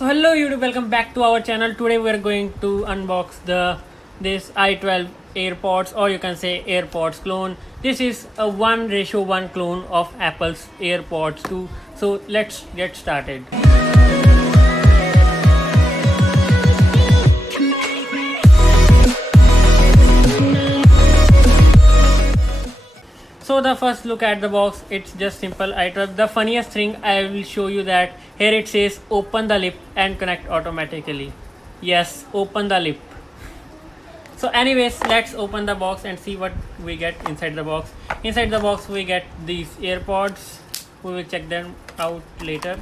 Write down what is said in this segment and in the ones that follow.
So hello YouTube, welcome back to our channel. Today we are going to unbox this i12 AirPods, or you can say AirPods clone. This is a 1:1 clone of Apple's AirPods 2. So let's get started. So the first look at the box, it's just simple i12. The funniest thing, I will show you that here it says open the lip and connect automatically. Yes, open the lip. So anyways, let's open the box and see what we get inside the box. Inside the box we get these AirPods. We will check them out later.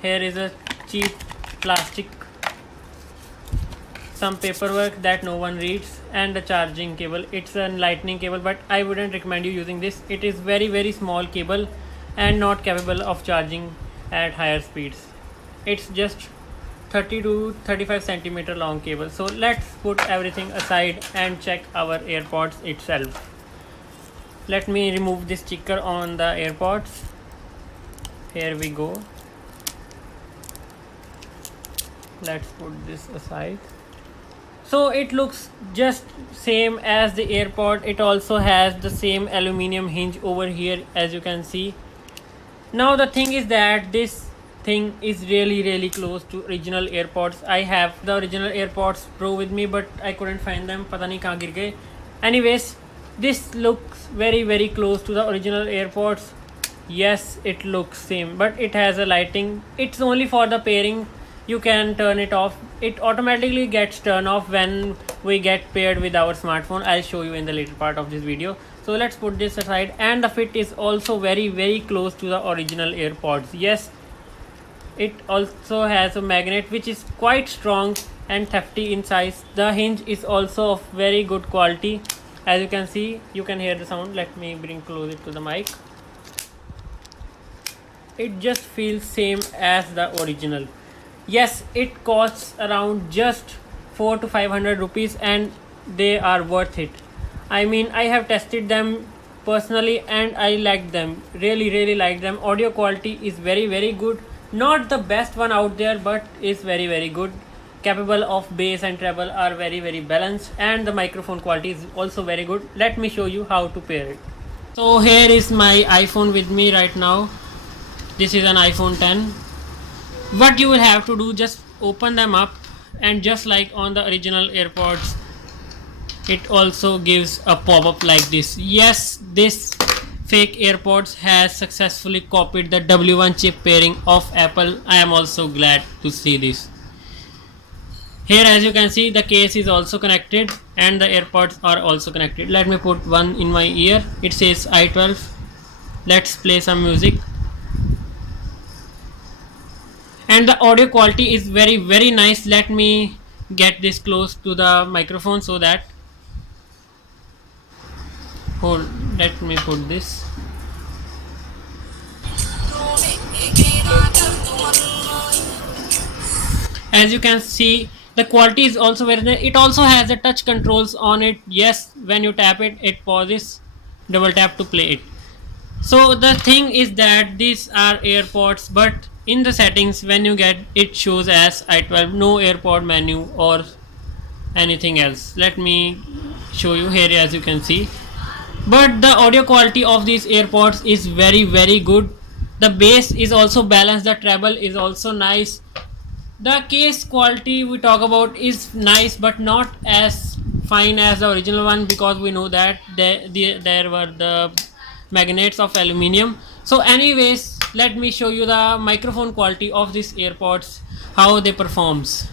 Here is a cheap plastic, some paperwork that no one reads, and a charging cable. It's a lightning cable, but I wouldn't recommend you using this. It is very small cable and not capable of charging at higher speeds. It's just 30 to 35 centimeter long cable. So let's put everything aside and check our AirPods itself. Let me remove this sticker on the AirPods. Here we go. Let's put this aside. So it looks just same as the AirPod. It also has the same aluminium hinge over here, as you can see. Now the thing is that this thing is really close to original AirPods. I have the original AirPods Pro with me, but I couldn't find them. Pata nahi kahan gir gaye. Anyways, this looks very close to the original AirPods. Yes, it looks same, but it has a lighting. It's only for the pairing. You can turn it off. It automatically gets turned off when we get paired with our smartphone. I'll show you in the later part of this video. So let's put this aside. And the fit is also very close to the original AirPods. Yes, it also has a magnet which is quite strong and hefty in size. The hinge is also of very good quality. As you can see, you can hear the sound. Let me bring close it to the mic. It just feels same as the original. Yes, it costs around just 400 to 500 rupees, and they are worth it. I mean, I have tested them personally and I like them. Really like them. Audio quality is very good. Not the best one out there, but is very good. Capable of bass and treble are very balanced, and the microphone quality is also very good. Let me show you how to pair it. So here is my iPhone with me right now. This is an iPhone 10. What you will have to do, just open them up, and just like on the original AirPods, it also gives a pop-up like this. Yes, this fake AirPods has successfully copied the W1 chip pairing of Apple. I am also glad to see this. Here, as you can see, the case is also connected and the AirPods are also connected. Let me put one in my ear. It says i12. Let's play some music. And the audio quality is very nice. Let me get this close to the microphone so that let me put this. As you can see, the quality is also very nice. It also has the touch controls on it. Yes, when you tap it, it pauses. Double tap to play it. So the thing is that these are AirPods, but in the settings, when you get it, shows as i12, no AirPod menu or anything else. Let me show you here, as you can see. But the audio quality of these AirPods is very good. The bass is also balanced. The treble is also nice. The case quality we talk about is nice, but not as fine as the original one, because we know that there were the magnets of aluminium. So anyways, let me show you the microphone quality of these AirPods, how they performs.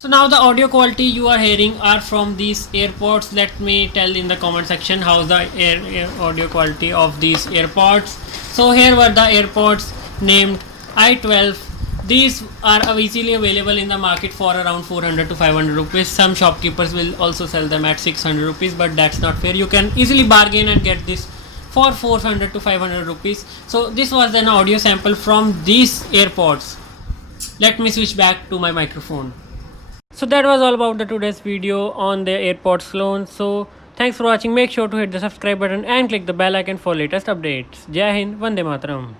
So now the audio quality you are hearing are from these AirPods. Let me tell in the comment section how's the audio quality of these AirPods. So here were the AirPods named i12. These are easily available in the market for around 400 to 500 rupees. Some shopkeepers will also sell them at 600 rupees, but that's not fair. You can easily bargain and get this for 400 to 500 rupees. So this was an audio sample from these AirPods. Let me switch back to my microphone. So that was all about the today's video on the AirPods clone. So thanks for watching. Make sure to hit the subscribe button and click the bell icon for latest updates. Jai Hind, Vande Mataram.